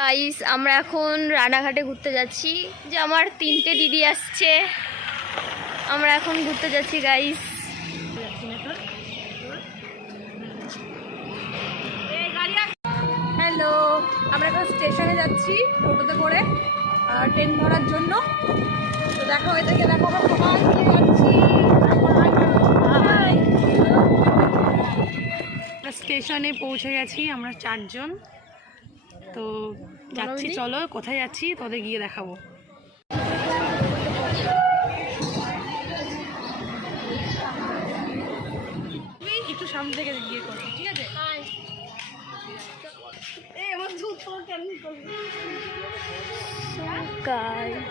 Guys আমরা এখন রানাঘাটে ঘুরতে যাচ্ছি, যে আমার 3টে দিদি আসছে। আমরা এখন ঘুরতে যাচ্ছি গাইস। হ্যালো, আমরা এখন স্টেশনে যাচ্ছি টোটোতে করে ট্রেন ধরার জন্য। তো দেখো এদেরকে, দেখো আমরা সবাই মিলে যাচ্ছি। স্টেশনে পৌঁছে গেছি আমরা 4 জন। তো যাচ্ছি, চলো কোথায় যাচ্ছি তোদের গিয়ে দেখাবো। তুমি একটু সামনে থেকে গিয়ে করো, ঠিক আছে? আমার জুতো কেন করবি? গাইস